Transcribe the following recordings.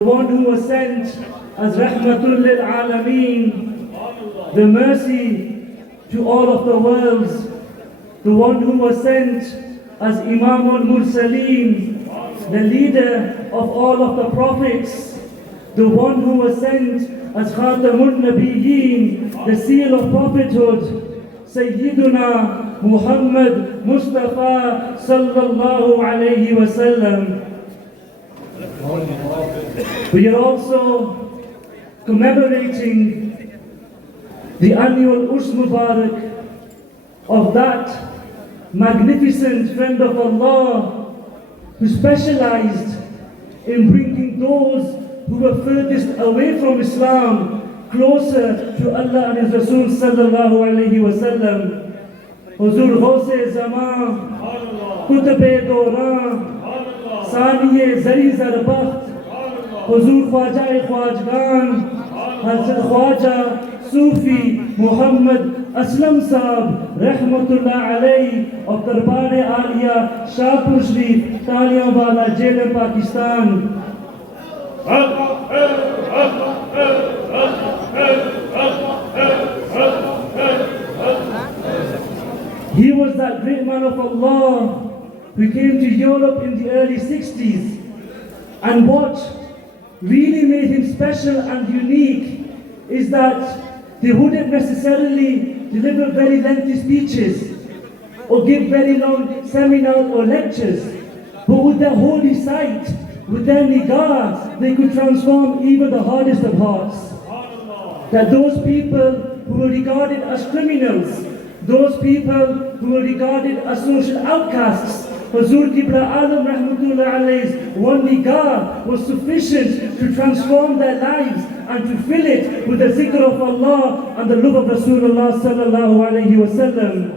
the one who was sent as Rahmatul lil Alameen, the mercy to all of the worlds, the one who was sent as Imam al-Mursaleen, the leader of all of the prophets, the one who was sent as Khatamun Nabiyyin, the seal of prophethood, Sayyiduna Muhammad Mustafa sallallahu alayhi wa sallam. We are also commemorating the annual Urs Mubarak of that magnificent friend of Allah who specialized in bringing those who were furthest away from Islam closer to Allah and His Rasul sallallahu alayhi wa sallam. Huzur Ghaus-e Zaman, Qutb-e Doran, Sani-e Zari Zarbakht, Huzur Khwaja-e Khwajgan, Hazrat Khwaja Sufi Muhammad Aslam Sahab Rahmatullah alayhi of Darbar-e Aliya Shahpur Sharif, Talianwala, Jhelum, Pakistan. He was that great man of Allah who came to Europe in the early 60s, and what really made him special and unique is that they wouldn't necessarily deliver very lengthy speeches or give very long seminars or lectures, but with their holy sight, with their nigah, they could transform even the hardest of hearts. That those people who were regarded as criminals, those people who were regarded as social outcasts, Huzur Qibla Alam Rahmatullah alayhi's one nigah was sufficient to transform their lives and to fill it with the zikr of Allah and the love of Rasulullah sallallahu alayhi wa sallam.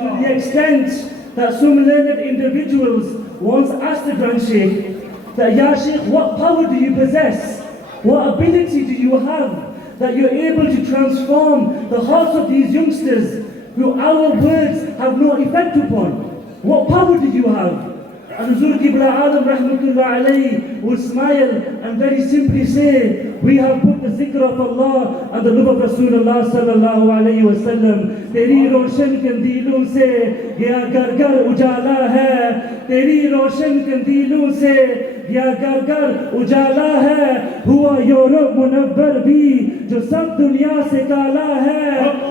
To the extent that some learned individuals once asked the Grand Sheikh that, Ya Sheikh, what power do you possess? What ability do you have that you're able to transform the hearts of these youngsters who our words have no effect upon? What power do you have? And Huzur Qibla Alam Rahmatullah alayhi would smile and very simply say, we have put the zikr of Allah and the love of Rasulullah sallallahu alayhi wa sallam. Teri roshan kandilon se gaya gar gar ujala hai. Teri roshan kandilon se gaya gar gar ujala hai. Hua Europe munawwar bhi jo sab duniya se kala hai.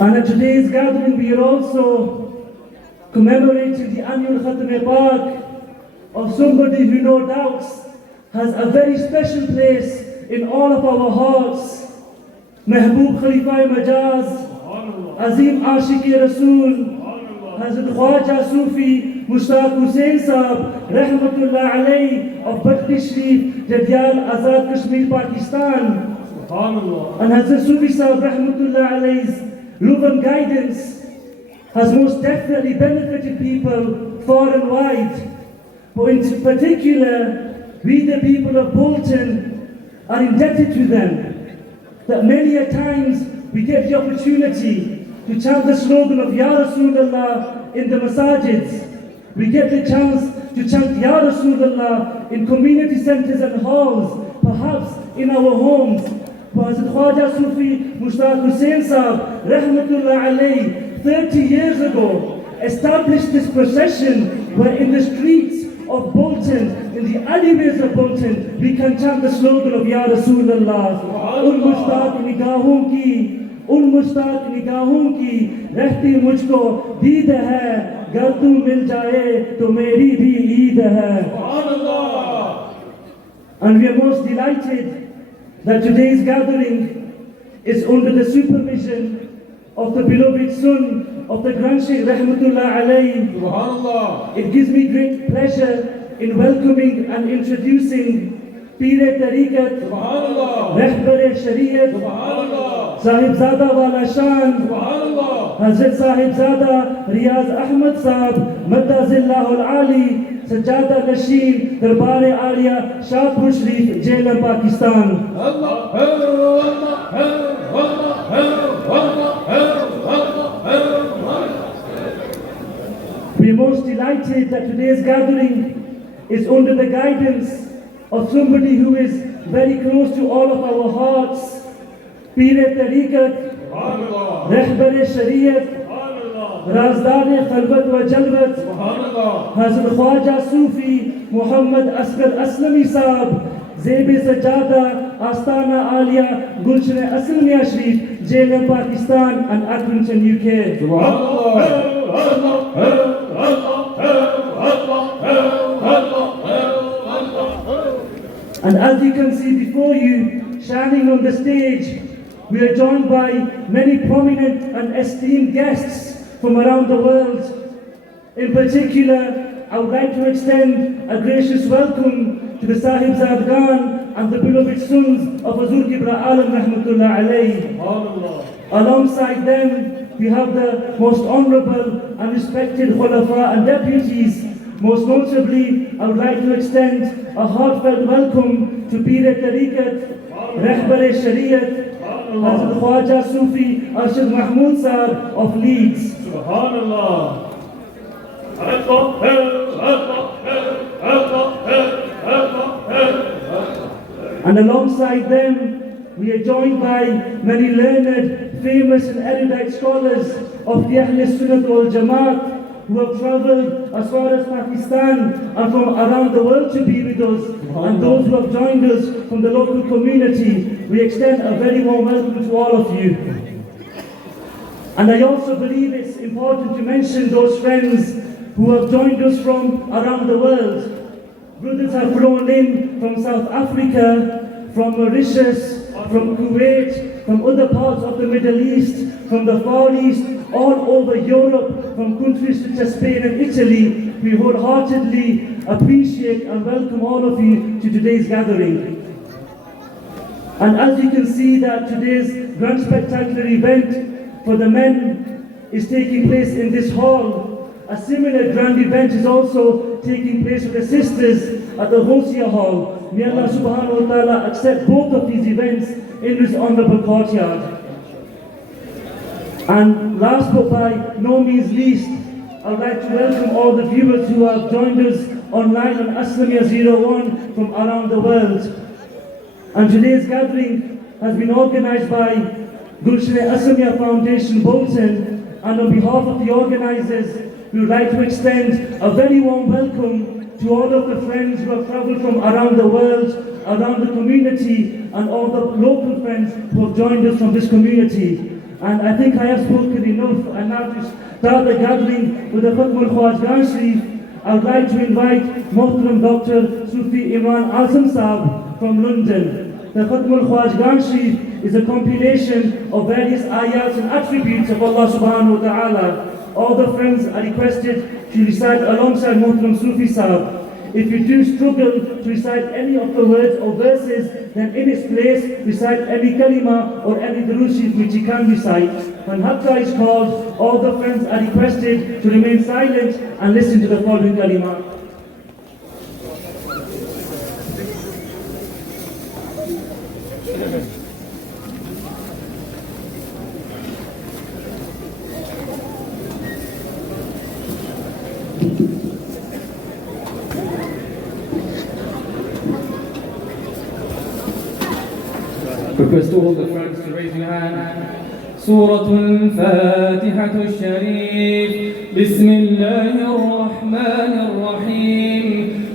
And at today's gathering, we are also commemorating the annual Khatm-e-Pak of somebody who no doubt has a very special place in all of our hearts. Mehboob Khalifa Majaz, Azim Ashiq-e Rasool, Hazrat Khwaja Sufi Mushtaq Hussain Sahab, Rahmatullah alayhi of Badri Sharif, Jadyal Azad Kashmir, Pakistan. And Hazrat Sufi Sahab, Rahmatullah alayhi's love and guidance has most definitely benefited people far and wide. But in particular, we the people of Bolton are indebted to them. That many a times we get the opportunity to chant the slogan of Ya Rasulullah in the masajids. We get the chance to chant Ya Rasulullah in community centers and halls, perhaps in our homes. But Hazrat Khwaja Sufi Mushtaq Hussain Sahab, Rahmatullah alayhi, 30 years ago, established this procession where in the streets of Bolton, in the alleyways of Bolton, we can chant the slogan of Ya Rasulullah. Un mushtaq nigahon ki, un mushtaq nigahon ki, rehti mujhko deed hai, gar tu mil jaye to meri bhi eid hai. And we are most delighted that today's gathering is under the supervision of the beloved son of the Grand Sheikh Rahmatullah alayhi. It gives me great pleasure in welcoming and introducing Pir Tariqat, Rehbar Shariat, Sahibzada Wala Shan, Hazrat Sahibzada Riyaz Ahmad Saab, Maddazillah al-Ali, Sajjada Nasheed, Darbar Alia, Shahpur Sharif, Jhelum, Pakistan. We are most delighted that today's gathering is under the guidance of somebody who is very close to all of our hearts. Pir Tariqat, Rehbar Shariat, Razdar Khalwat wa Jalwat, Hazrat Khwaja Sufi Muhammad Asghar Aslami Saab, Zeb-e Sajjada Astana Alia Gulshan Aslamia Sharif, Jhelum, Pakistan and Accrington, UK. And as you can see before you, shining on the stage, we are joined by many prominent and esteemed guests from around the world. In particular, I would like to extend a gracious welcome to the Sahibzadgan and the beloved sons of Hazur Kibla Alam Rahmatullah Alayhi. Alongside them, we have the most honorable and respected Khulafa and deputies. Most notably, I would like to extend a heartfelt welcome to Pir Tariqat, Rehbar Shariat, Hazrat Khwaja Sufi Arshad Mahmood Saab of Leeds. Subhanallah. And alongside them, we are joined by many learned, famous and erudite scholars of the Ahl Sunnat wal Jamaat who have travelled as far as Pakistan and from around the world to be with us, and those who have joined us from the local community. We extend a very warm welcome to all of you. And I also believe it's important to mention those friends who have joined us from around the world. Brothers have flown in from South Africa, from Mauritius, from Kuwait, from other parts of the Middle East, from the Far East, all over Europe, from countries such as Spain and Italy. We wholeheartedly appreciate and welcome all of you to today's gathering. And as you can see that today's grand spectacular event for the men is taking place in this hall, a similar grand event is also taking place for the sisters at the Ghosia Hall. May Allah subhanahu wa ta'ala accept both of these events in this honorable courtyard. And last but by no means least, I would like to welcome all the viewers who have joined us online on Aslamia 01 from around the world. And today's gathering has been organized by Gulshan Aslamia Foundation Bolton, and on behalf of the organizers, we would like to extend a very warm welcome to all of the friends who have traveled from around the world, around the community, and all the local friends who have joined us from this community. And I think I have spoken enough, and now to start the gathering with the Khatm al-Khwajgan Sharif, I would like to invite Muhtaram Dr. Sufi Imran Azam Saab from London. The Khatm al-Khwajgan Sharif is a compilation of various ayats and attributes of Allah subhanahu wa ta'ala. All the friends are requested to recite alongside Muhtaram Sufi Saab. If you do struggle to recite any of the words or verses, then in its place, recite any kalima or any durood sharif which you can recite. When Haqqa is called, all the friends are requested to remain silent and listen to the following kalima. Request all the friends to raise your hand. سورة الفاتحة الشريف. بسم الله الرحمن الرحيم.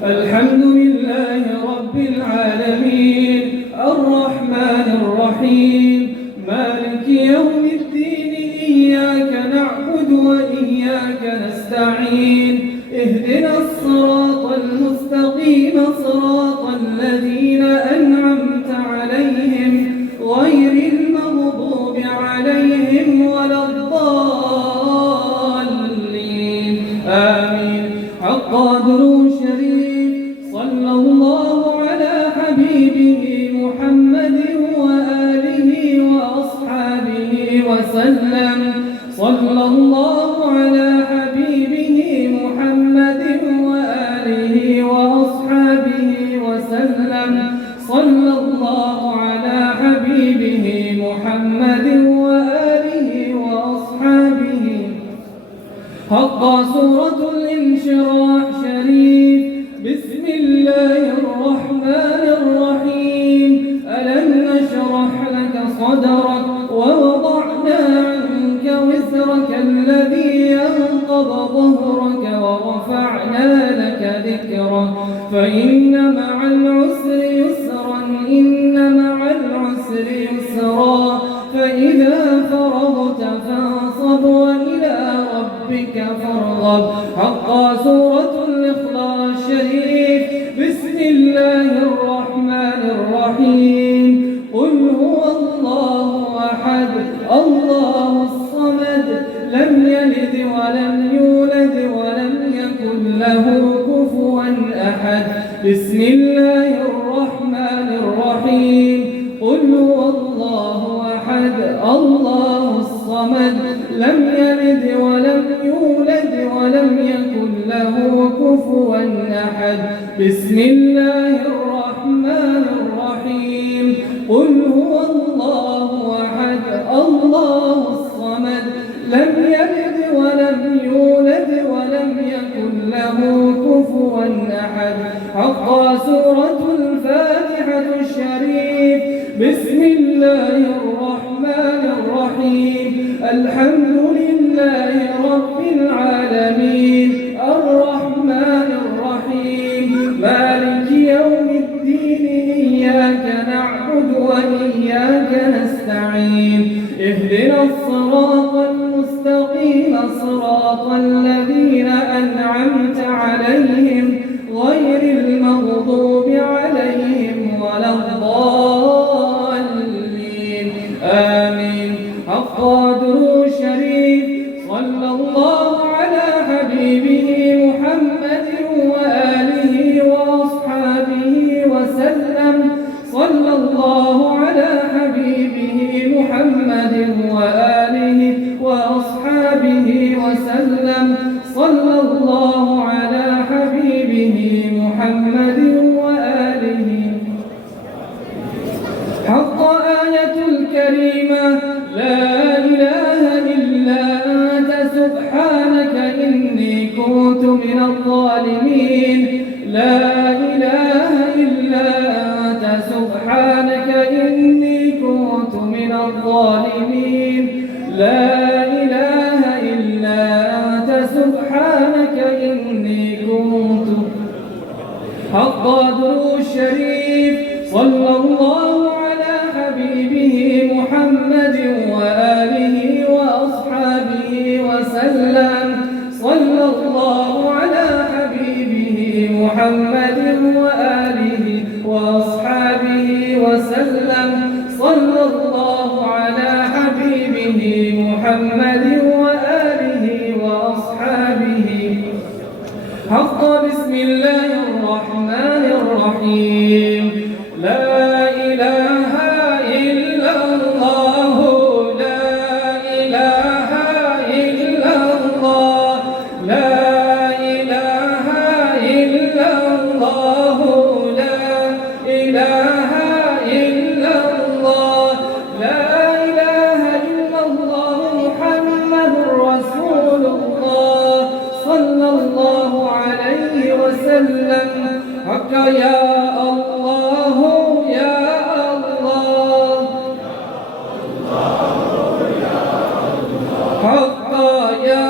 الحمد لله رب العالمين. الرحمن الرحيم. مالك يوم الدين. إياك نعبد وإياك نستعين. اهدنا الصراط المستقيم صراط الذين أنعمت عليهم غير المغضوب عليهم ولا الضالين آمين. حق قدره الشريف. صلى الله على حبيبه وسلم صلى الله على حبيبه محمد وآله وأصحابه وسلم صلى الله على حبيبه محمد وآله وأصحابه حق سورة الانشراح شريف بسم الله الرحمن الرحيم ألم نشرح لك صدرك ووضعنا عنك وزرك الذي ينقض ظهرك ورفعنا لك ذكرك فإن مع العسر يسرا إن مع العسر يسرا فإذا فرغت فانصب وإلى ربك فارغب حق سورة الإخلاص شريف بسم الله الرحمن الرحيم قل هو الله أحد الله الصمد لم يلد ولم يولد ولم يكن له كفوا أحد بسم الله الرحمن الرحيم قل هو الله أحد الله الصمد لم يلد ولم يولد ولم يكن له كفوا أحد بسم الله الرحمن الرحيم قل هو الله أحد الله الصمد لم يلد ولم يولد ولم يكن له كفوا أحد حق سورة الفاتحة الشريف بسم الله الرحمن الرحيم الحمد لله رب العالمين الرحمن الرحيم مالك يوم الدين إياك نعبد وإياك نستعين اهدنا الصراط المستقيم صراط الذين أنعمت عليهم غير المغضوب عليهم ولا الضالين آمين حق قدره الشريف صلى الله على حبيبه محمد وآله وأصحابه وسلم صلى الله على حبيبه محمد وآله وأصحابه وسلم صلى الله على حبيبه محمد وآله حق آية الكريمة لا إله إلا أنت سبحانك إني كنت من الظالمين لا إله إلا أنت سبحانك إني كنت من الظالمين لا إله إلا أنت سبحانك إني كنت حق قدره الشريف صلى الله على حبيبه محمد وآله وأصحابه وسلم صلى الله على حبيبه محمد وآله وأصحابه وسلم صلى الله على حبيبه محمد وآله وأصحابه حق بسم الله الرحمن الرحيم لا إله إلا الله لا إله إلا الله لا إله إلا الله لا إله إلا الله لا إله إلا الله محمد رسول الله صلى الله عليه وسلم حق يا الله يا الله حق يا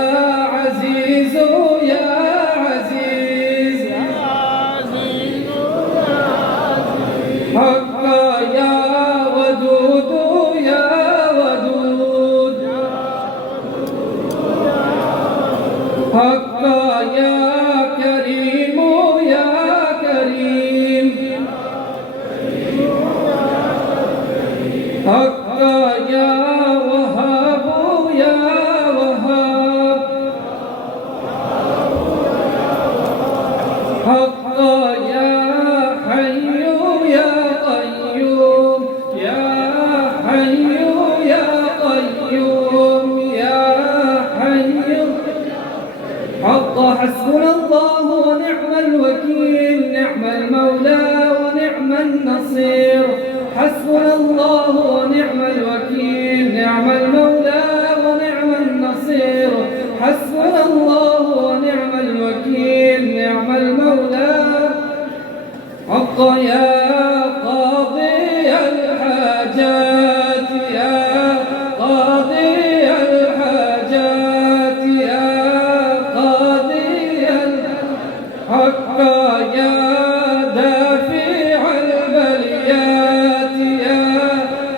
عزيز يا عزيز حق يا ودود يا ودود حق يا كريم يا كريم حق يا وهاب يا وهاب حق يا حي يا قيوم يا حي يا قيوم حسبنا الله ونعم الوكيل نعم المولى حق يا قاضي الحاجات يا قاضي الحاجات يا قاضي الحق يا دافع البليات يا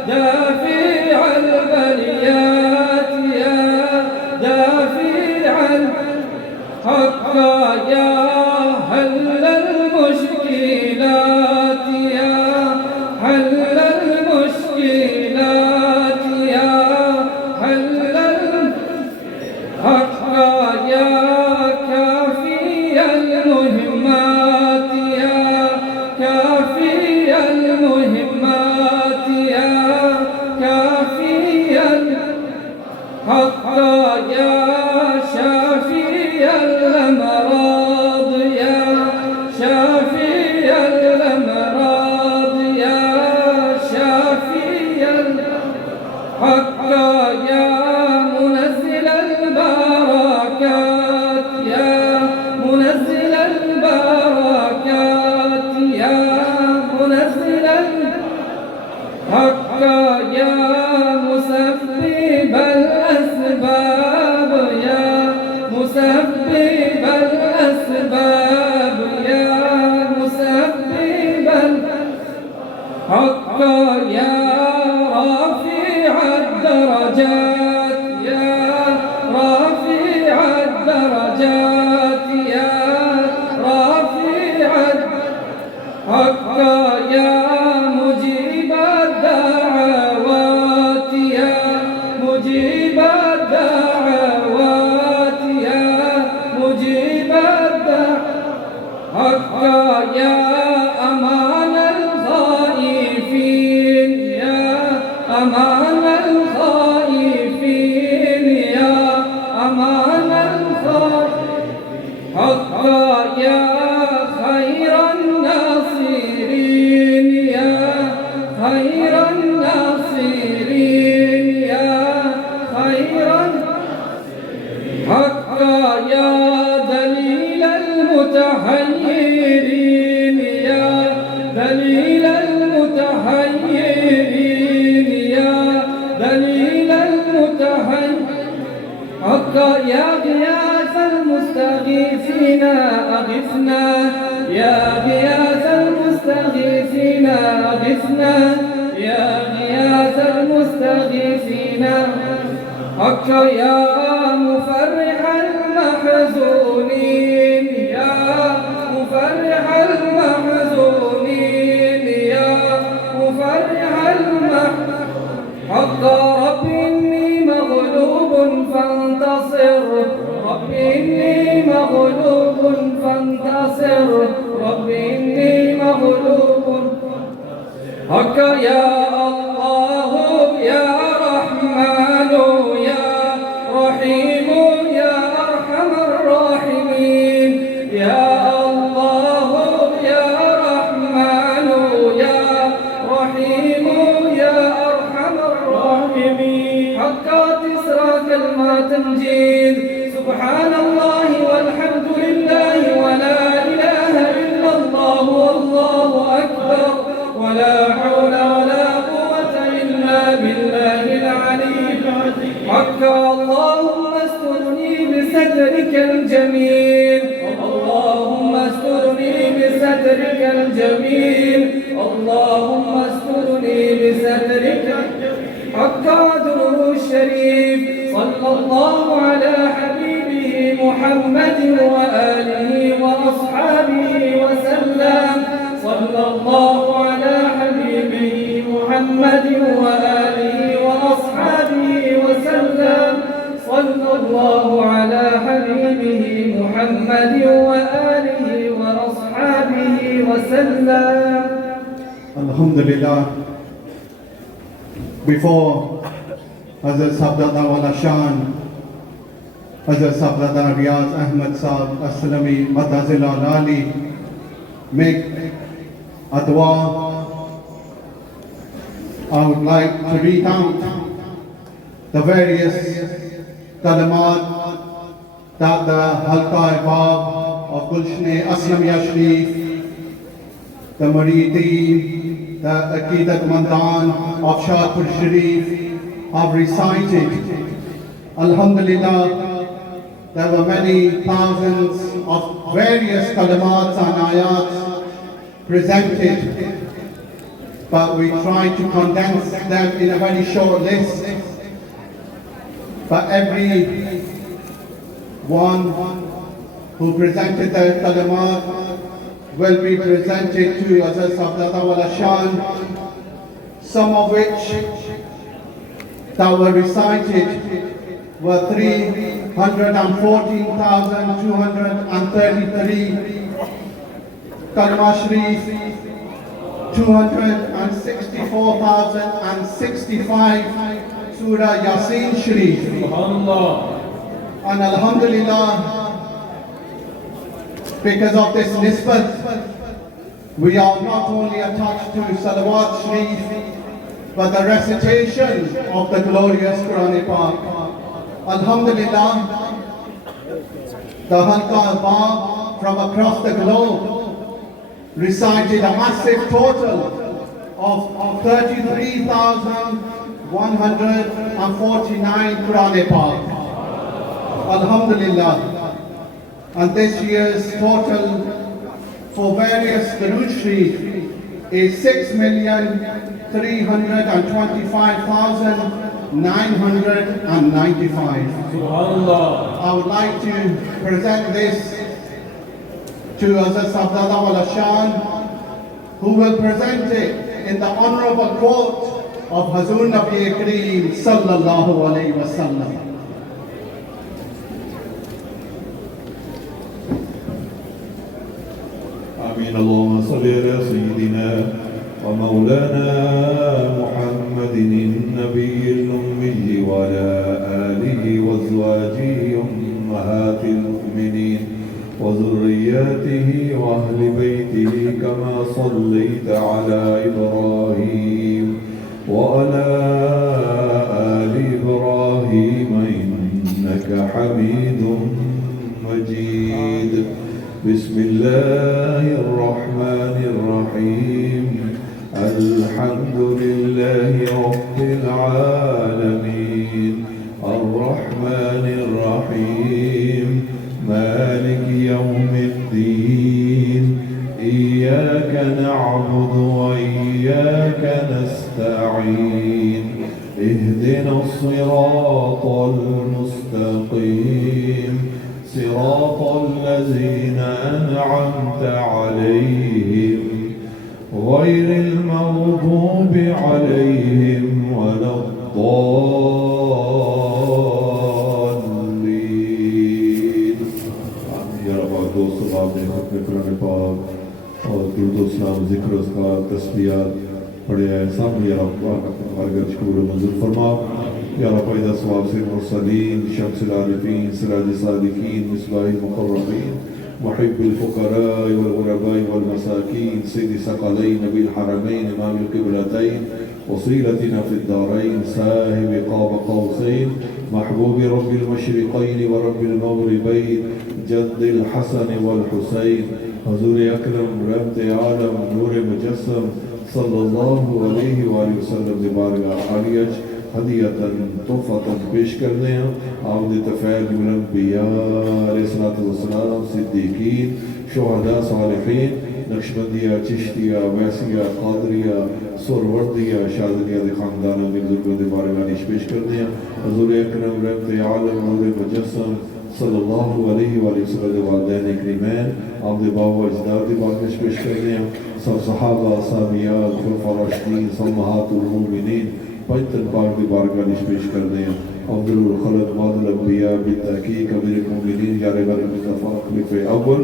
دافع البليات يا دافع الحق يا حل المشكلات يا حل المشكلات يا حل الحق يا كافي المهمات يا كافي المهمات يا كافي الحق يا شافي الأمراض يا شافي الأمراض يا شافي الحق يا منزل البركات يا منزل البركات يا منزل الحق يا مسبب الأسباب يا مسبب الأسباب يا مسبب الحق يا رافع الدرجات يا رافع الدرجات يا رافع الحق يا مجيب الدعوات يا مجيب الدعوات يا مجيب الدعوات يا أمان الخائفين يا أمان الخائفين يا أمان الخائفين يا خير الناصرين يا خير الناصرين يا خير الحق يا دليل المتحيرين يا دليل المتحيرين يا دليل المتحيرين حق يا غياث المستغيثين أغثنا يا غياث المستغيثين أغثنا يا غياث المستغيثين حق يا مفرح المحزونين يا مفرح المحزونين يا مفرح حق رب إني مغلوب فانتصر رب إني مغلوب فانتصر رب إني مغلوب حق يا الله يا رحمن يا رحيم يا أرحم الراحمين يا الله يا رحمن يا رحيم يا أرحم الراحمين حق تسرى كلمات تنجيد سبحان الله والحمد لله ولا إله إلا الله والله أكبر ولا حول ولا قوة إلا بالله العلي العظيم حق اللهم استرني بسترك الجميل اللهم استرني بسترك الجميل اللهم استرني بسترك حق قدره الشريف صلى الله على حبيبه محمد وآله وأصحابه وسلم صلى الله على حبيبه محمد وآله وأصحابه وسلم صلى الله على حبيبه محمد وآله وأصحابه وسلم. Alhamdulillah. Before Hazrat Sabdata Wala Shan, Hazrat Sabdata Riyaz Ahmad Saab Aslami Madazila Ali make a dua, I would like to read out the various kalimat that the Halqa Ahbab of Gulshan-e Aslamiyya Sharif, the Murideen, the Aqidat Mandan of Shadpur Sharif have recited. Alhamdulillah, there were many thousands of various kalamats and ayats presented, but we tried to condense them in a very short list. But every one who presented the kalamat will be presented to Hazrat Sabdata Wala Shan, some of which that were recited were 314,233 Kalma Sharif, 264,065 Surah Yasin Sharif. And Alhamdulillah, because of this nisbat, we are not only attached to Salawat Sharif, but the recitation of the glorious Quran Pak. Alhamdulillah, the Halqa Ahbab from across the globe recited a massive total of 33,149 Quran Pak. Alhamdulillah. And this year's total for various Durood Sharif is 6,325,995. I would like to present this to Hazrat Sabdata Wala Shan, who will present it in the honorable quote of Hazur Nabi Kareem sallallahu alayhi wa sallam. آمين. اللهم صل على سيدنا ومولانا محمد النبي الأمي وعلى آله وأزواجه أمهات المؤمنين وذرياته وأهل بيته كما صليت على إبراهيم وعلى آل إبراهيم إنك حميد مجيد. بسم الله الرحمن الرحيم. الحمد لله رب العالمين الرحمن الرحيم مالك يوم الدين إياك نعبد وإياك نستعين اهدنا الصراط المستقيم صراط الذين أنعمت عليهم غير المغضوب عليهم ولا الضالين. يا رب دوست صاحب نے حکم قرآن پاک اور درود و سلام ذکر اذکار تسبیحات پڑھے ہیں سب. یا رب پاک اپنا بارگاہ شکور و منظور فرما. یا رب ایدہ ثواب سے المرسلین شمس العارفین سراج الصادقین مصباح المقربین محب الفقراء والغرباء والمساكين سيد ثقلين نبي الحرمين إمام القبلتين وصيلتنا في الدارين صاحب قاب قوسين محبوب رب المشرقين ورب المغربين جد الحسن والحسين حضور أكرم رحمت عالم نور مجسم صلى الله عليه وآله وسلم ببارگاہ عالیہ ہدیتاً تحفۃً پیش کرنے ہیں. آمد تفعیل الانبیاء علیہ السلام صدیقین شہداء صالحین نقشبندیہ چشتیہ ویسیہ قادریہ سوروردیہ شاذلیہ دے خاندانہ میں بزرگوں دے بارگاہ پیش کرنے ہیں. حضور اکرم رحمت عالم نور مجسم صلی اللہ علیہ وآلہ وسلم والدین اکریمین آمد بابا اجداد دے بارگاہ پیش کرنے ہیں. سب صحابہ صحابیات خلفاء راشدین امہات المؤمنین پنجتن پاک دی بارگاہ پیش کرنے ہیں. افضل الخلق بعد الانبیاء بالتحقیق امیر المؤمنین یا رب المصطفیٰ خلیفہ اول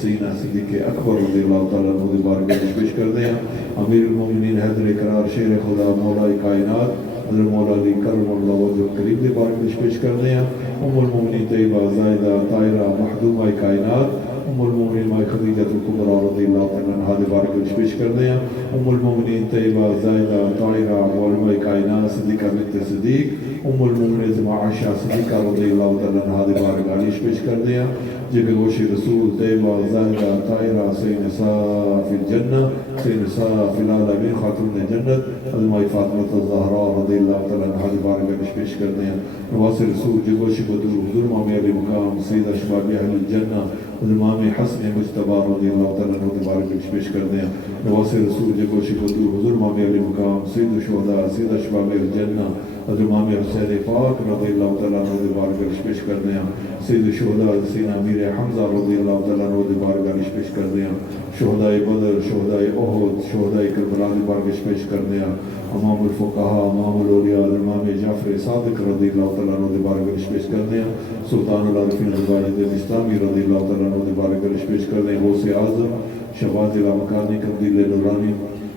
سیدنا صدیق اکبر رضی اللہ تعالیٰ عنہ دی بارگاہ پیش کرنے ہیں. امیر المؤمنین حیدر اقرار شیر خدا مولا کائنات حضرت مولا علی کرم اللہ وجہ کریم دی بارگاہ پیش کرنے ہیں. ام المؤمنین طیبہ زائدہ طاہرہ محدومہ کائنات المومنین مائی خدیجہ الکبریٰ رضی اللہ تعالیٰ عنہا دی بارگاہ پیش کرتے ہیں المومنین طیبہ زاہدہ طاہرہ معلمہ کائنات صدیقہ بنت صدیق المومنین عائشہ صدیقہ رضی اللہ تعالیٰ عنہا دی بارگاہ پیش کرتے ہیں جب گوش رسول طیبہ زاہدہ طاہرہ سی نساء فی الجنہ سی نساء فی العالمین خاتون جنت علماء فاطمہ الزہراء رضی اللہ تعالیٰ عنہا دی بارگاہ پیش کرتے ہیں نواز رسول جب گوش بدر حضور مامی علی مقام سید اشباب اہل الجنہ امام حسن مجتبہ رضی اللہ تعالیٰ عنہ دی بارگاہ پیش کرتے ہیں نواز رسول جب گوش بدر حضور مامی علی مقام سید الشہداء سید اشباب اہل الجنہ امام حسین پاک رضی اللہ تعالیٰ عنہ دی بارگاہ پیش کرتے ہیں سید الشہداء سیدنا امیر حمزہ رضی اللہ تعالیٰ عنہ دی بارگاہ پیش کرتے ہیں شہدائے بدر شہدائے احد شہدائے کربلا دی بارگاہ پیش کرتے ہیں امام الفقہاء امام الاولیاء امام جعفر صادق رضی اللہ تعالیٰ عنہ دی بارگاہ پیش کرتے ہیں سلطان العارفین الواجد بستامی رضی اللہ تعالیٰ عنہ دی بارگاہ پیش کرتے ہیں غوث اعظم شواذ الامکانی قندیل نورانی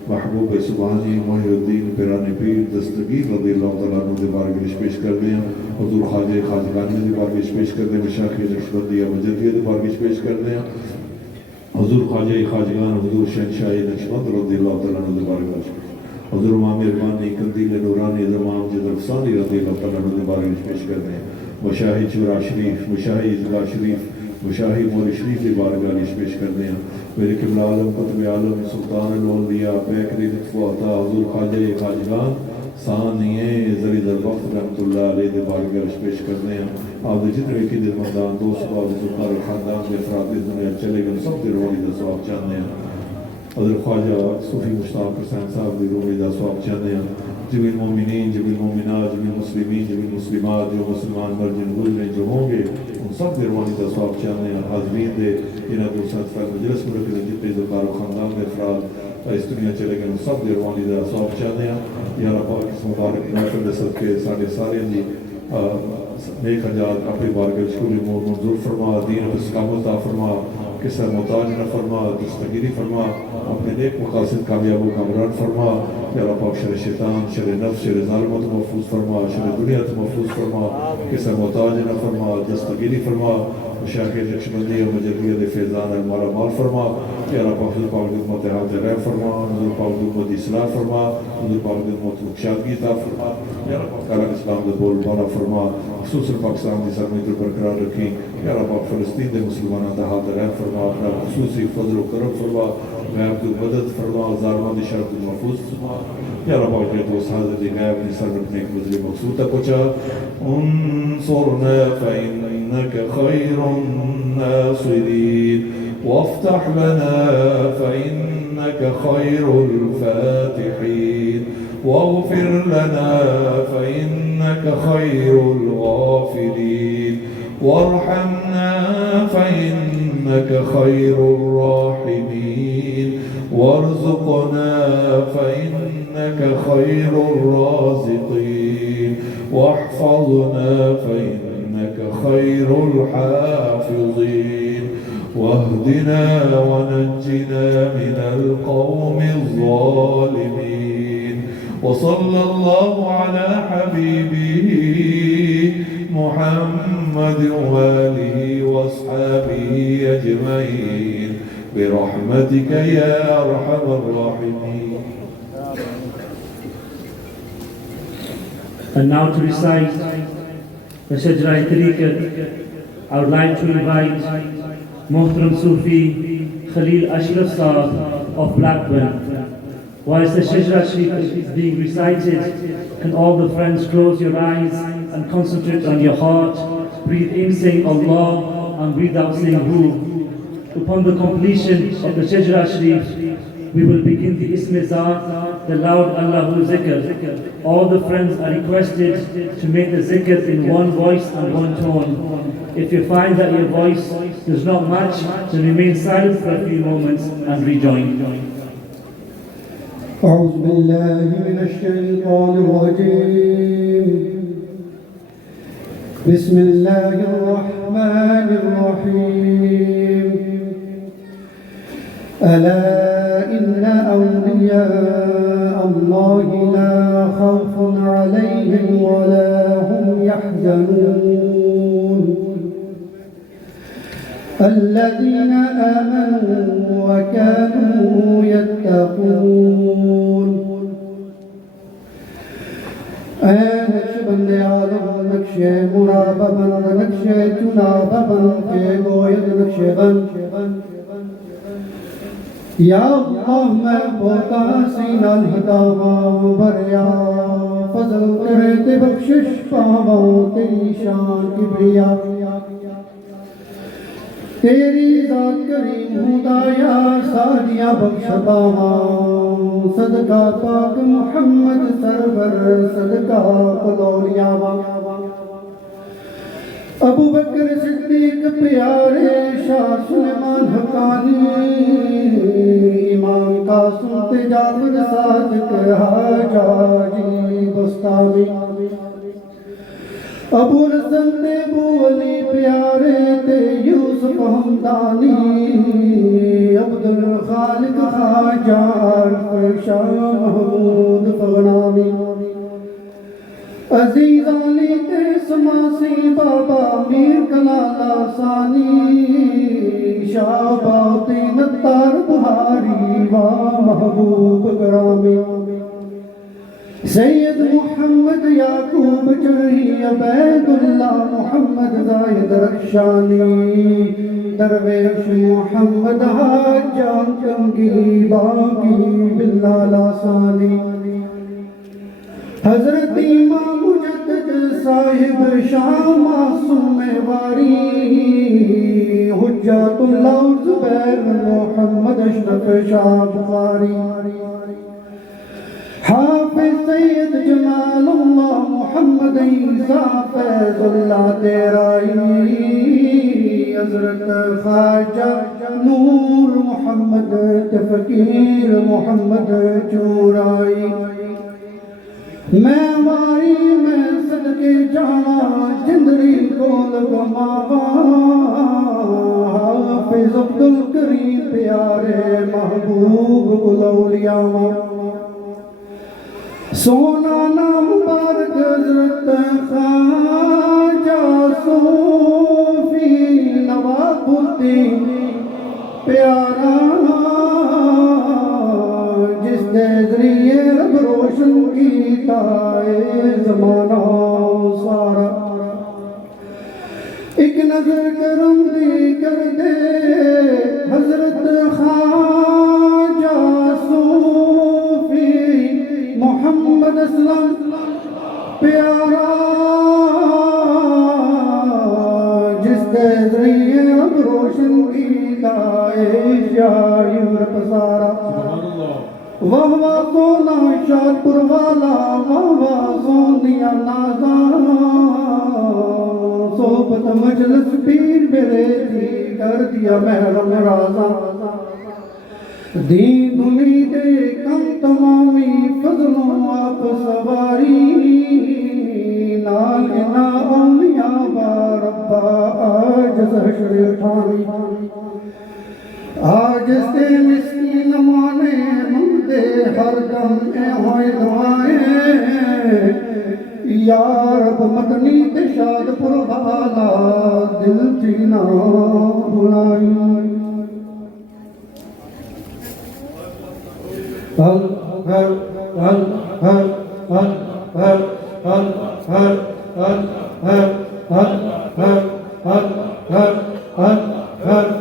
محبوب سبحانی محی الدین پیران پیر دستگیر رضی اللہ تعالیٰ عنہ دی بارگاہ پیش کرتے ہیں حضور خواجہ خواجگانی دی بارگاہ پیش کرتے ہیں مشایخ نقشبندیہ مجدیہ دی بارگاہ پیش کرتے ہیں حضور خواجہ خواجگان حضور شہنشاہ نقشبند رضی اللہ تعالیٰ عنہ دی بارگاہ حضور امام اربانی قندیل نورانی امام جد افسانی رضی اللہ تعالیٰ عنہ دی بارگاہ پیش کرتے ہیں مشاہی چورا شریف مشاہی اضلاع شریف مشاہی موری شریف دی بارگاہ پیش کرتے ہیں میرے قبلہ عالم قطب عالم سلطان الاولیاء بیکری لطف و عطا حضور خواجہ خواجگان ثانیے زری دربخت رحمت اللہ علیہ دی بارگاہ پیش کرتے ہیں آپ جتنے کی دل مردان دوست باب ذکر خاندان میں افراد دنیا چلے گئے سب دی روحی دا ثواب چاہتے ہیں حضرت خواجہ صوفی مشتاق حسین صاحب دی روحی دا ثواب چاہتے ہیں جمیل مومنین جمیل مومنات جمیل مسلمین جمیل مسلمات جو مسلمان مرجن گزرے جو ہوں گے ان سب دی روحی دا ثواب چاہتے ہیں حاضرین دے جنہاں دو ساتھ فرق مجلس میں رکھے جتنے ذکر و خاندان میں افراد اس دنیا چلے گئے ان سب دی روحی دا ثواب چاہتے ہیں یا رب پاک اس مبارک محفل دے صدقے ساڑھے سارے دی نیک انجام اپنی بارگاہ شکوری منظور فرما دین و استقامت عطا فرما کسر محتاج نہ فرما دستگیری فرما اپنے نیک مقاصد کامیاب و کامران فرما یا رب پاک شر شیطان شر نفس شر ظالمت محفوظ فرما شر دنیا محفوظ فرما کسر محتاج نہ فرما دستگیری فرما مشاہد نقشبندی و مجدیہ فیضان المارا مال فرما یا رب پاک حضور پاک دمت حالت غیب فرما حضور پاک دمت اصلاح فرما حضور پاک دمت مکشادگی عطا فرما یا رب پاک کلام اسلام دے بول بالا فرما خصوصاً پاکستان دی سرمایت برقرار رکھی یا رب پاک فلسطین دے مسلمانوں دا حالت غیب فرما اپنا خصوصی فضل و کرم فرما غیب دی مدد فرما ظالمان دی شرط محفوظ فرما یا رب پاک دوست حاضر دی غیب دی سر رکھنے کی مجھے مقصود تک پہنچا انصرنا فإنك خير الناصرين وافتح لنا فإنك خير الفاتحين واغفر لنا فإنك خير الغافرين وارحمنا فإنك خير الراحمين وارزقنا فإنك خير الرازقين واحفظنا فإنك خير الحافظين واهدنا ونجنا من القوم الظالمين وصلى الله على حبيبه محمد وآله وأصحابه أجمعين برحمتك يا أرحم الراحمين. And now to recite the Shajra Tariqat, I would like to invite Muhtaram Sufi Khalil Ashraf Saab of Blackburn. Whilst the Shajra Sharif is being recited, can all the friends close your eyes and concentrate on your heart, breathe in saying Allah and breathe out saying Hu. Upon the completion of the Shajra Sharif, we will begin the Ism Zat, the loud Allahu Zikr. All the friends are requested to make the Zikr in one voice and one tone. If you find that your voice does not match, then remain silent for a few moments and rejoin. أعوذ بالله من الشيطان الرجيم بسم الله الرحمن الرحيم ألا إن أولياء الله لا خوف عليهم ولا هم يحزنون الذين آمنوا وكانوا يتقون. نقشبند عالم نقش مراببند نقش جناببند کے گوید نقشبند. یا اللہ میں بوتا سینہ ہداواں بریا فضل کرے تے بخشش پاواں تیری شان کبریا. تیری ذات کریم خدایا ساجیاں بخشتاواں صدقہ پاک محمد سرور صدقہ قلولیاواں. ابو بکر صدیق پیارے شاہ سلیمان حقانی امام قاسم تے جعفر صادق حجاجی بستامی. ابو الحسن تے ابو علی پیارے تے یوسف ہمدانی عبدالخالق خواجہ شاہ محمود فغنامی. عزیز علی تے سماسی بابا میر کلالہ ثانی شاہ باوتی نتار بہاری و محبوب گرامی. سید محمد یعقوب جرحی عبید اللہ محمد زاہد رخشانی درویش محمد حاجان کنگی باقی باللہ لاسانی. حضرت امام مجدد صاحب شاہ معصوم واری حجت اللہ زبیر محمد اشرف شاہ بخاری. حافظ سید جمال اللہ محمد عیسیٰ فیض اللہ تیرائی. حضرت خواجہ نور محمد فقیر محمد چورائی. میں ماری میں صدقے جانا جندری گول گماوا حافظ عبدالکریم پیارے محبوب گلولیاواں. سونا نام مبارک حضرت خواجہ صوفی نواب الدین پیارا جس نے ذریعے رب روشن کیتا اے زمانہ سارا. ایک نظر کرم دی کر دے حضرت خواجہ صوفی محمد اسلم پیارا جس نے ذریعے رب روشن کیتا اے شاعر پسارا. واہ واہ سونا شادپور والا واہ واہ سونیا نازاں صحبت مجلس پیر میرے تھی کر دیا محرم رازاں. دین دنی دے کم تمامی فضلوں آپ سواری نال انا اولیاء با ربا آج حشر اٹھانی. آج سے مسکین مانے مندے ہر دم اے ہوئے دعائیں یا رب مدنی تشاد پروالا دل تینا بلائی. ہر ہر ہر ہر ہر ہر ہر ہر ہر ہر ہر ہر ہر ہر ہر ہر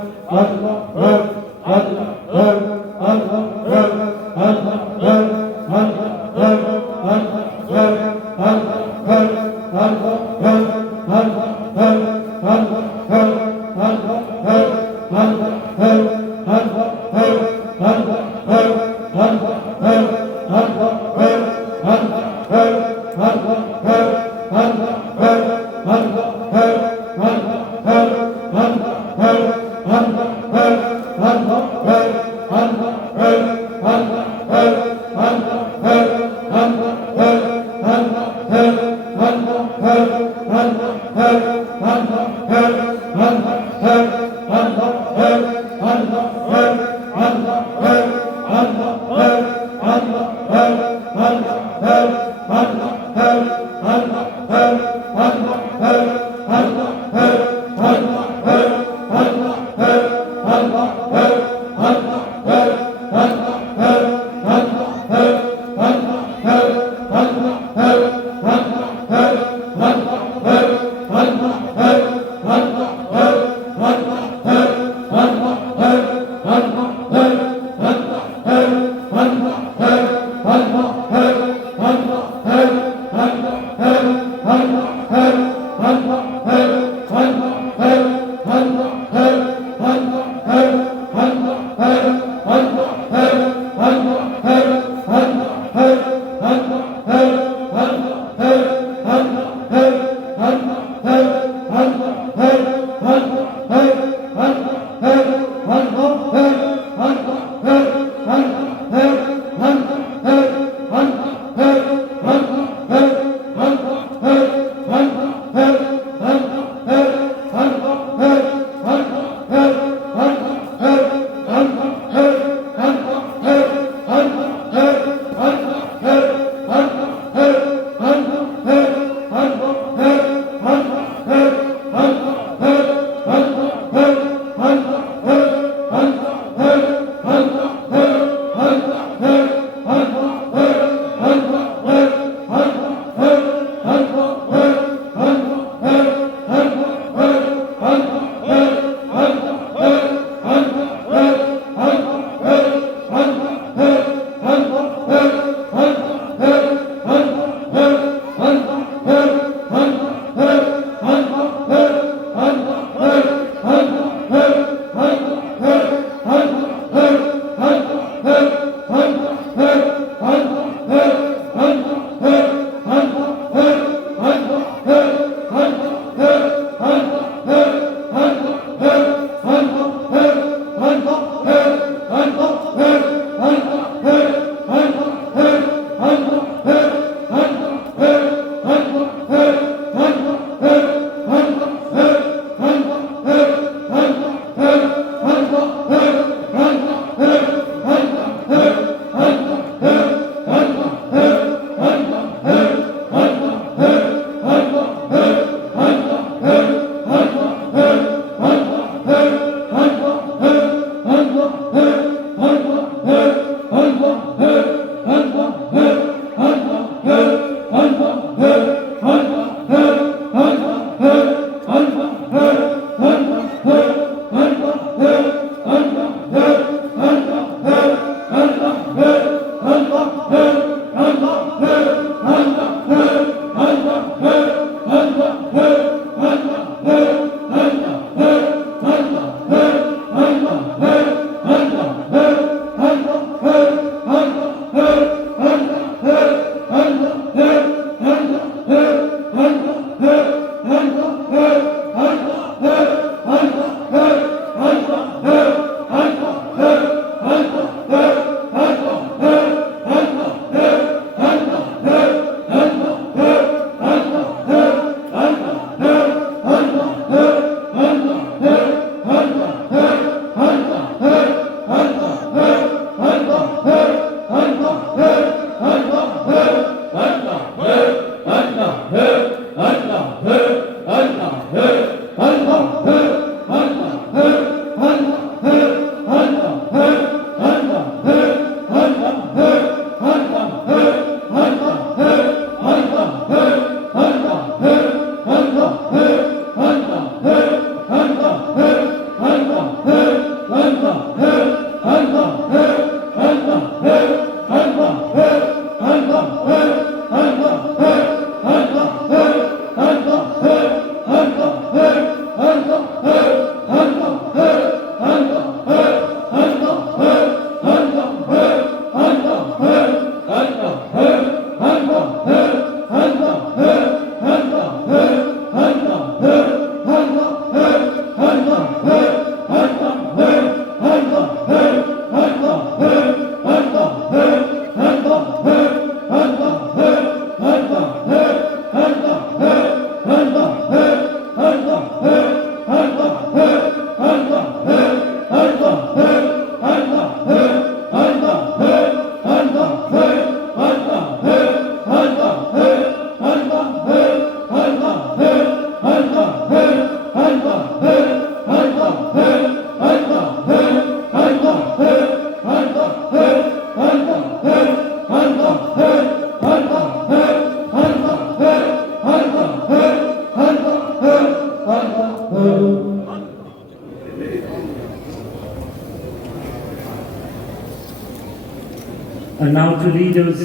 And now to lead us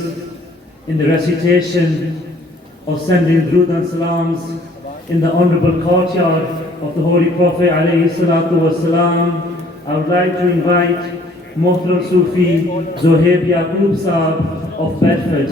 in the recitation of sending Durood and Salams in the honourable courtyard of the Holy Prophet alayhi salatu wasalam, I would like to invite Muhtaram Sufi Zohaib Yaqub Saab of Bedford.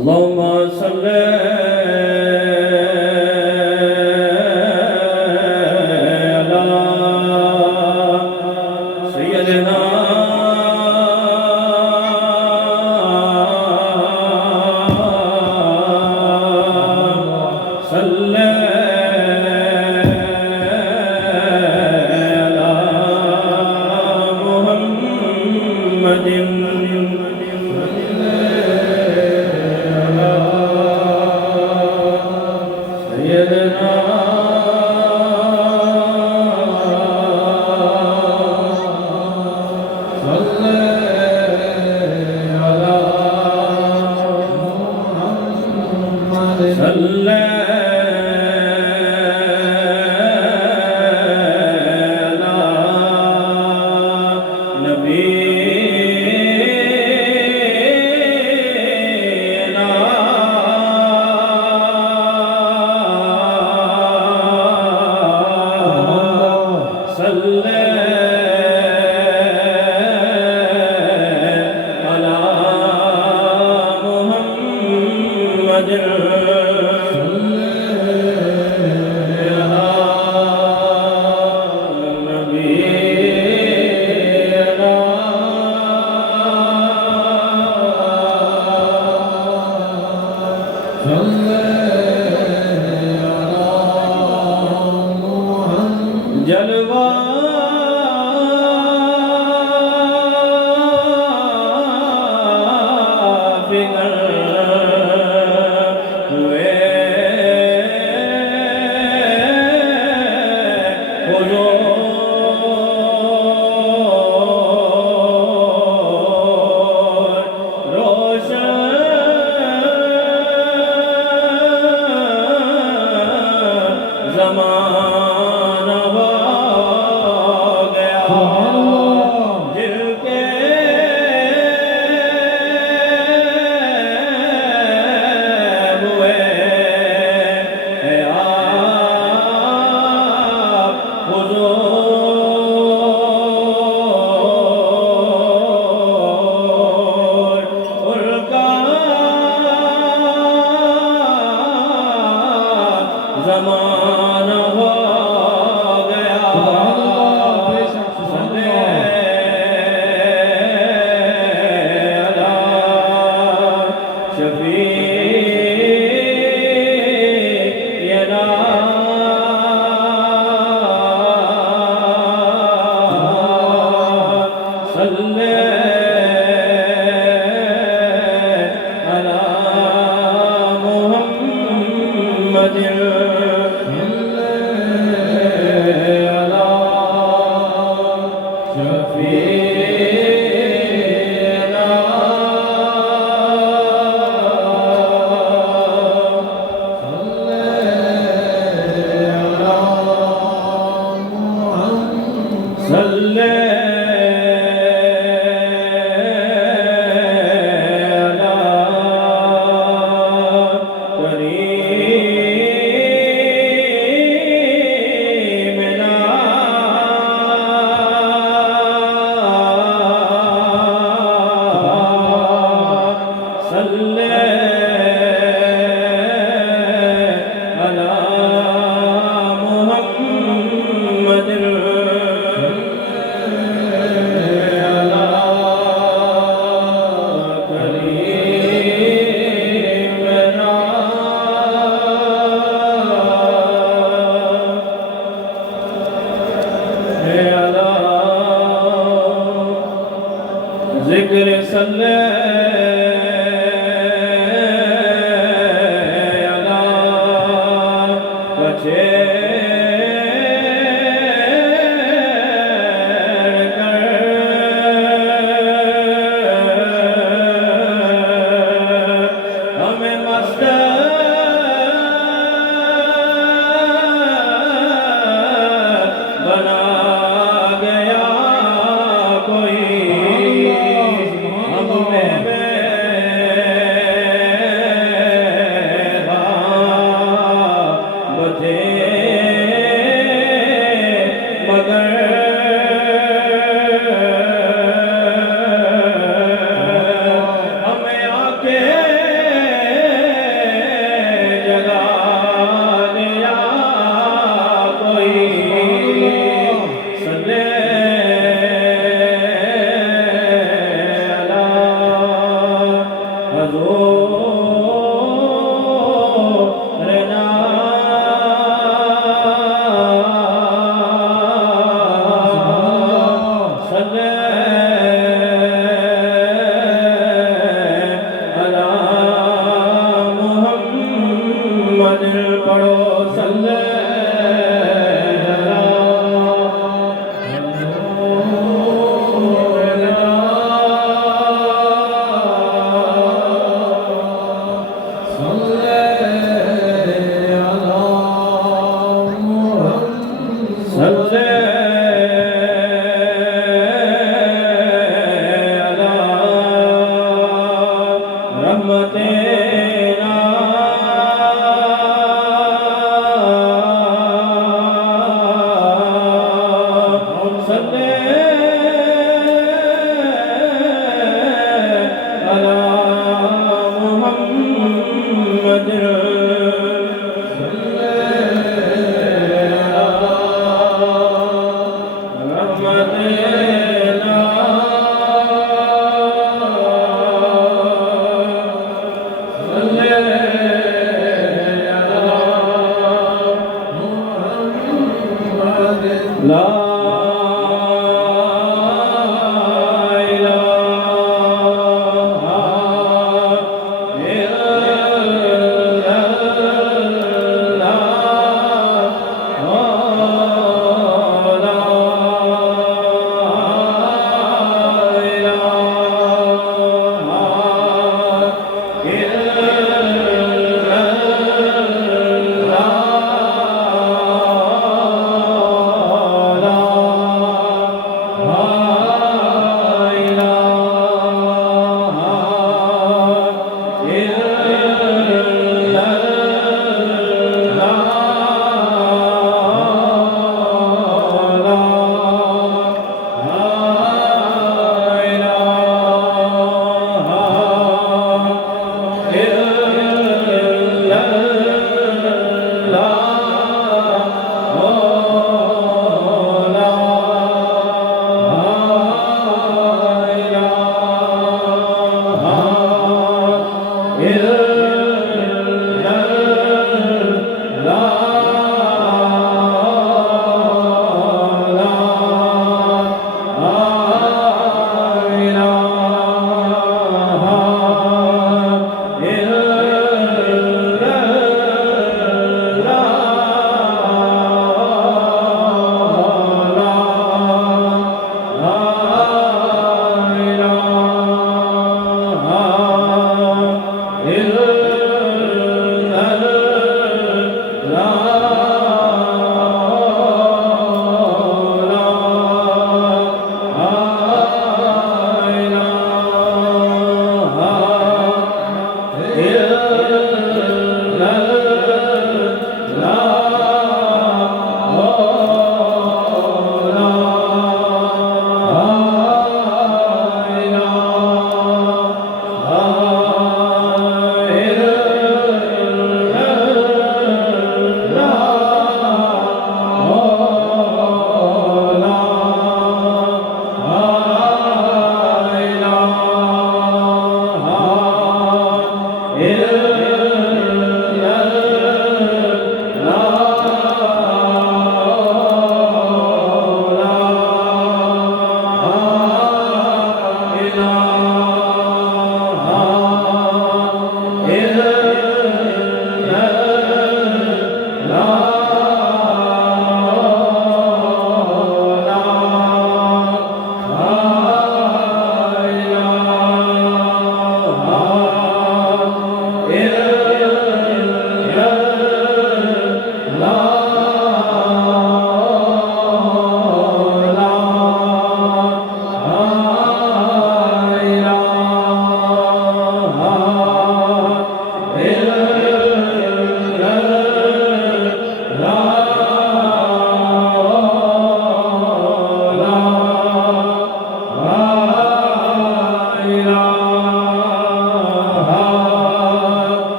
اللهم صل على سيدنا صل على محمد جلوہ فکر ہوئے حضور روشن زمانہ ہو گیا دل کے ہوئے ہیں آپ حضور ان کا زمانہ ہو گیا صلی علی شفیعنا صلی علی محمد صلی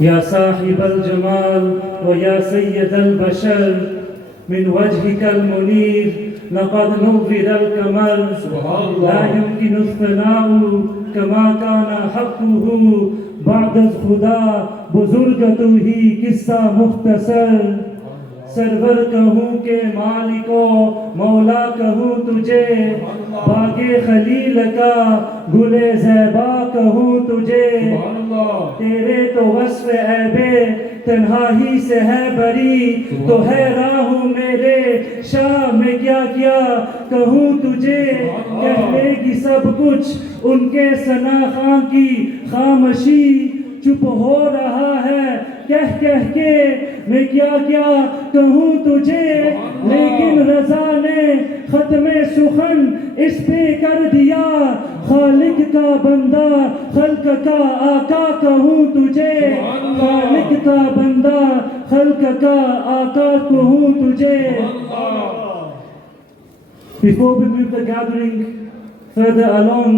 يا صاحب الجمال ويا سيد البشر من وجهك المنير لقد نور القمر لا يمكن الثناء كما كان حقه بعد خدا بزرگ تو ہی قصہ مختصر سرور کہوں کہ مالکو مولا کہوں تجھے باغ خلیل کا گل زیبا کہوں تجھے تیرے تو وصف عیب تنہائی سے ہے بری تو ہے راہ میرے شاہ میں کیا کیا کہوں تجھے کہہ لے گی سب کچھ ان کے ثنا خاں کی خاموشی چپ ہو رہا ہے کہہ کے میں کیا کیا کہوں تجھے لیکن رضا نے ختم سخن اس پہ کر دیا خالق کا بندہ خلق کا آقا کہوں تجھے خالق کا بندہ خلق کا آقا کہوں تجھے. Before we move the gathering further along,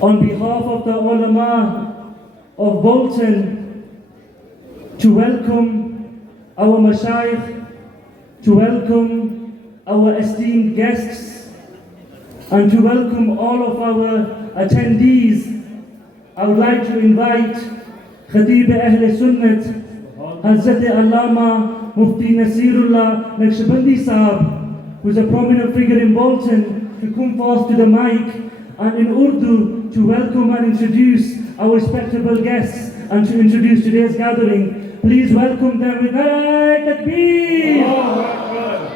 on behalf of the ulama of Bolton, to welcome our mashayikh, to welcome our esteemed guests, and to welcome all of our attendees, I would like to invite Khatib Ahl Sunnat, Hazrat Allama Mufti Nasirullah Naqshbandi Sahab, who is a prominent figure in Bolton, to come forth to the mic and in Urdu to welcome and introduce our respectable guests and to introduce today's gathering. Please welcome them with Narai Takbir,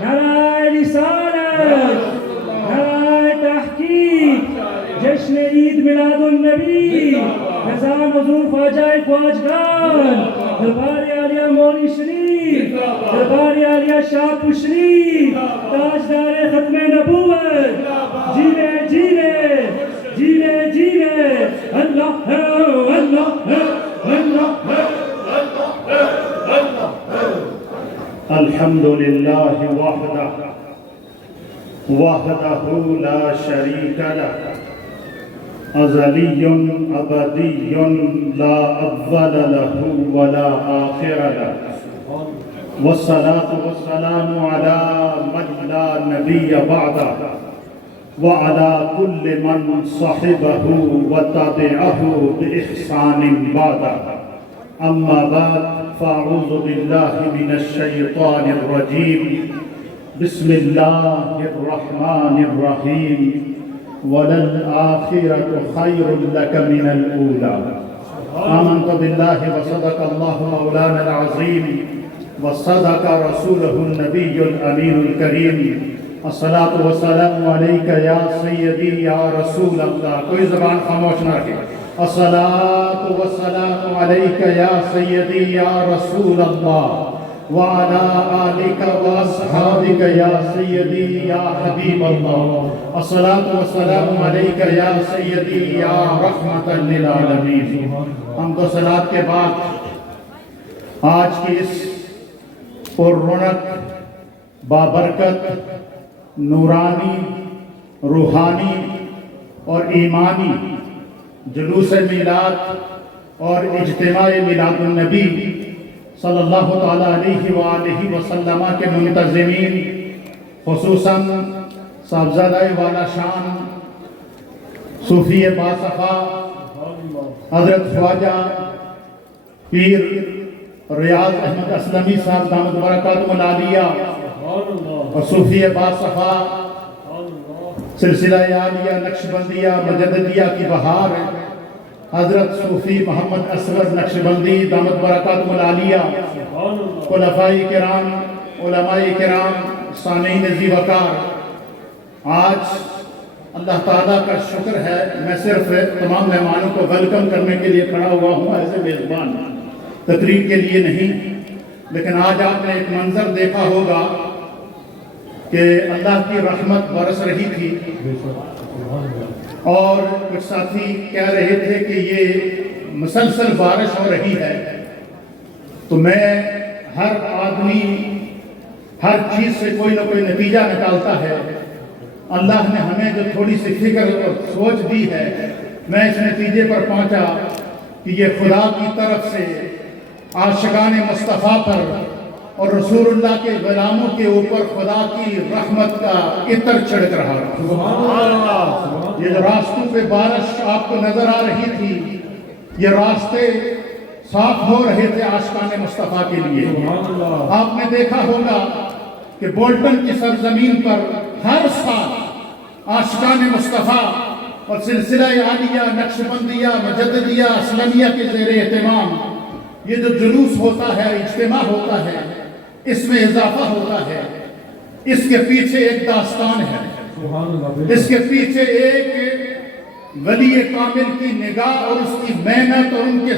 Narai Risalat, Narai Tahqiq, Jashn Eid Miladun Nabi, Nizam Hazur Fajai Khwajgan, Darbar Aliya Moli Sharif, Darbar Aliya Shahpur Sharif, Tajdar Khatm Nabuwat, Jeewe Jeewe, Jeewe Jeewe, Allah hai, Allah hai, Allah hai. الحمد لله وحده لا شريك له أزلي أبدي لا أول له ولا آخر له والصلاة والسلام على من لا نبي بعده وعلى كل من صحبه وتبعه بإحسان بعده. أما بعد فأعوذ بالله من الشيطان الرجيم. بسم الله الرحمن الرحيم. وللآخرة خير لك من الأولى. آمنت بالله وصدق الله مولانا العظيم وصدق رسوله النبي الأمين الكريم. الصلاة والسلام عليك يا سيدي يا رسول الله. کوئی زبان خاموش نہ رکھے. الصلاة والسلام عليك يا سيدي يا رسول الله وعلى آلك وأصحابك يا سيدي يا حبيب الله. الصلاة والسلام عليك يا سيدي يا رحمة للعالمين. حمد و صلاة کے بعد آج کی اس پررونق بابرکت نورانی روحانی اور ایمانی جلوس میلاد اور اجتماع میلاد النبی صلی اللہ تعالیٰ علیہ وآلہ وسلم کے منتظمین خصوصاً صاحبزادہ والا شان صوفی باصفا حضرت خواجہ پیر ریاض احمد اسلمی صاحب دامت برکاتہ العالیہ اور صوفی باصفا سلسلہ عالیہ نقشبندیہ مجددیہ کی بہار حضرت صوفی محمد اسود نقشبندی دامت برکاتہ العالیہ خلفاء کرام علماء کرام سامعین ذی وقار. آج اللہ تعالیٰ کا شکر ہے میں صرف تمام مہمانوں کو ویلکم کرنے کے لیے کھڑا ہوا ہوں ایسے میزبان تقریر کے لیے نہیں. لیکن آج آپ نے ایک منظر دیکھا ہوگا کہ اللہ کی رحمت برس رہی تھی اور کچھ ساتھی کہہ رہے تھے کہ یہ مسلسل بارش ہو رہی ہے. تو میں ہر آدمی ہر چیز سے کوئی نہ کوئی نتیجہ نکالتا ہے. اللہ نے ہمیں جو تھوڑی سی فکر اور سوچ دی ہے میں اس نتیجے پر پہنچا کہ یہ خدا کی طرف سے عاشقان مصطفیٰ پر اور رسولullah کے غلاموں کے اوپر خدا کی رحمت کا عطر چھڑک رہا تھا۔ یہ جو راستوں پہ بارش آپ کو نظر آ رہی تھی، یہ راستے صاف ہو رہے تھے عاشقان مصطفیٰ کے لیے۔ آپ نے دیکھا ہوگا کہ بولٹن کی سرزمین پر ہر سال عاشقان مصطفیٰ اور سلسلہ عالیہ، نقشبندیہ، مجددیہ، اسلمیہ کے زیر اہتمام یہ جو جلوس ہوتا ہے، اجتماع ہوتا ہے، اس میں اضافہ ہوتا ہے۔ اس کے پیچھے ایک داستان ہے، اس کے پیچھے ایک ولی کامل کی نگاہ اور اس کی محنت اور ان کے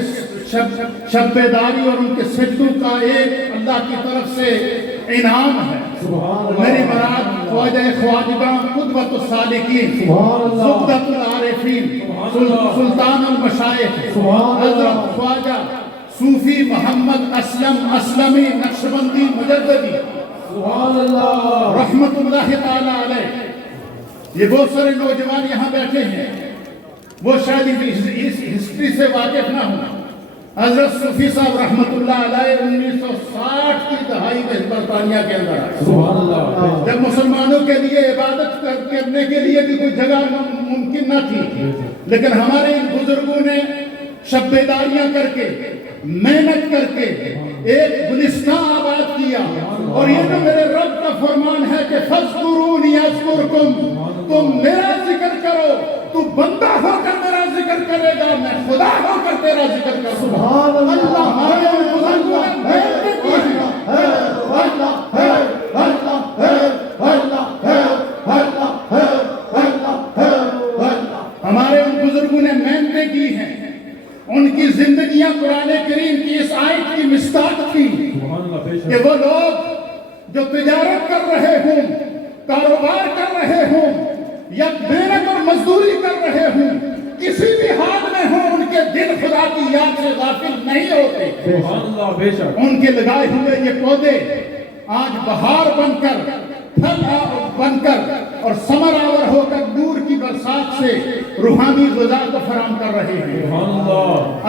شب بیداری اور ان کے سجدوں کا ایک اللہ کی طرف سے انعام ہے۔ میری مراد خواجہ خواجگاں قدوۃ السالکین، زبدۃ العارفین، سلطان المشائخ حضرت خواجہ صوفی محمد اسلم اسلمی نقشبندی مجددی رحمت اللہ تعالی علیہ۔ یہ بہت سارے نوجوان یہاں بیٹھے ہیں، وہ شاید اس ہسٹری سے واقف نہ ہوں۔ حضرت صوفی صاحب رحمت اللہ علیہ 1960 کی دہائی میں برطانیہ کے اندر آئے، جب مسلمانوں کے لیے عبادت کرنے کے لیے بھی کوئی جگہ ممکن نہ تھی، لیکن ہمارے ان بزرگوں نے شب بیداریاں کر کے، محنت کر کے ایک گلستان آباد کیا۔ اور یہ جو میرے رب کا فرمان ہے کہ فَاذْكُرُونِي أَذْكُرْكُمْ، تم میرا ذکر کرو، تو بندہ ہو کر میرا ذکر کرے گا، میں خدا ہو کر تیرا ذکر کروں گا۔ اللہ ہمارے بزرگوں نے محنت کی ہے، ہمارے ان بزرگوں نے محنتیں کی ہیں، ان کی زندگیاں قرآن کریم کی اس آیت کی مصداق تھی کہ وہ لوگ جو تجارت کر رہے ہوں، کاروبار کر رہے ہوں، یا محنت اور مزدوری کر رہے ہوں، کسی بھی حال میں ہوں، ان کے دل خدا کی یاد سے غافل نہیں ہوتے۔ ان کے لگائے ہوئے یہ پودے آج بہار بن کر، پھل بن کر اور ثمر آور ہو کر نور کی برسات سے روحانی غذا کو فراہم کر رہے ہیں۔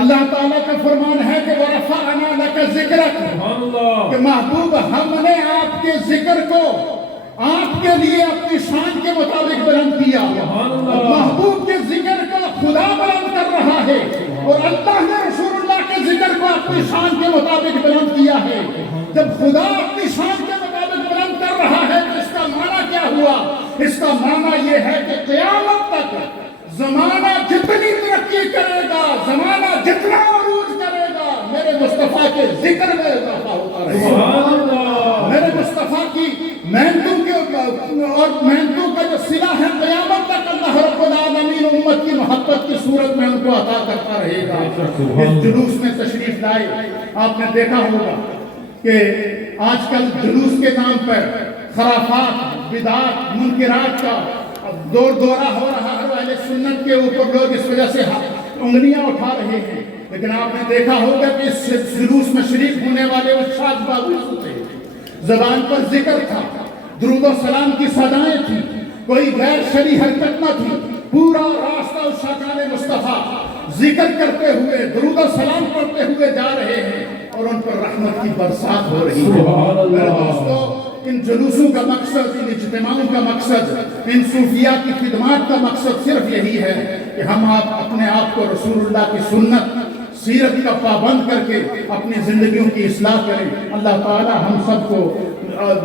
اللہ تعالیٰ کا فرمان ہے کہ وَرَفَعْنَا لَكَ ذِكْرَكَ، کہ محبوب ہم نے آپ کے ذکر کو آپ کے لیے اپنی شان کے مطابق بلند کیا۔ محبوب کے ذکر کو خدا بلند کر رہا ہے، اور اللہ نے رسول اللہ کے ذکر کو اپنی شان کے مطابق بلند کیا ہے۔ جب خدا اپنی شان کے مطابق بلند کر رہا ہے تو اس کا معنی کیا ہوا؟ اس کا معنی یہ ہے کہ قیامت تک زمانہ جتنی ترقی کرے گا، زمانہ جتنا عروج کرے گا، میرے مصطفیٰ کے ذکر میں اضافہ ہوتا رہے گا۔ میرے مصطفیٰ کی محنتوں اور محنتوں کا جو صلہ ہے، قیامت تک اللہ رب العالمین امت کی محبت کی صورت میں ان کو عطا کرتا رہے گا۔ اس جلوس میں تشریف لائے، آپ نے دیکھا ہوگا کہ آج کل جلوس کے نام پر خرافات، بدعات، منکرات کا دورہ ہو رہا ہے۔ اہل سنت کے اوپر لوگ اس وجہ سے انگلیاں اٹھا رہے ہیں، لیکن آپ نے دیکھا ہوگا کہ اس جلوس میں شریک ہونے والے وہ شاد بازو تھے، زبان پر ذکر تھا، درود و سلام کی صدائیں تھیں، کوئی غیر شرعی حرکت نہ تھی، پورا راستہ اس شاکان مصطفیٰ ذکر کرتے ہوئے، درود و سلام پڑھتے ہوئے جا رہے ہیں، اور ان پر رحمت کی برسات ہو رہی ہے۔ میرے دوستو، ان جلوسوں کا مقصد، ان اجتماعوں کا مقصد، ان صوفیہ کی خدمات کا مقصد صرف یہی ہے کہ ہم اپنے آپ کو رسول اللہ کی سنت، سیرت کا پابند کر کے اپنی زندگیوں کی اصلاح کریں۔ اللہ تعالی ہم سب کو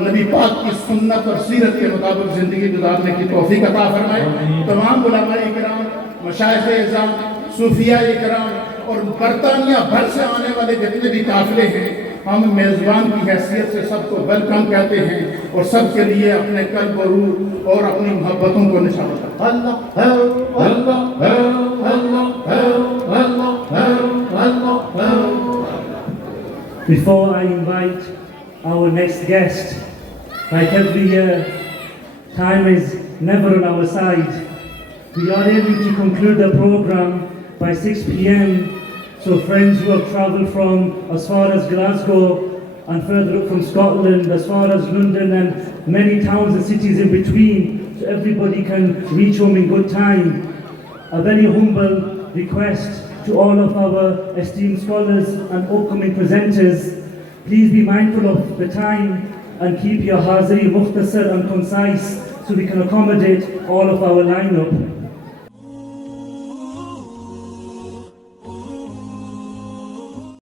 نبی پاک کی سنت اور سیرت کے مطابق زندگی گزارنے کی توفیق عطا فرمائے۔ تمام علماء کرام، مشائخ اعظام، صوفیہ کرام اور برطانیہ بھر سے آنے والے جتنے بھی قافلے ہیں، ہم میزبان کی حیثیت سے سب کو ویلکم کہتے ہیں، اور سب کے لیے اپنے قلب و روح اور اپنی محبتوں کو نشان کرتے ہیں۔ اللہ ہے، اللہ ہے، اللہ ہے، اللہ ہے، اللہ ہے۔ Before I invite our next guest, like every year, time is never on our side. We are able to conclude the program by 6 p.m. So friends who have travelled from as far as Glasgow and further up from Scotland, as far as London and many towns and cities in between, so everybody can reach home in good time. A very humble request to all of our esteemed scholars and upcoming presenters Please be mindful of the time and keep your hazri mukhtasar and concise so we can accommodate all of our lineup.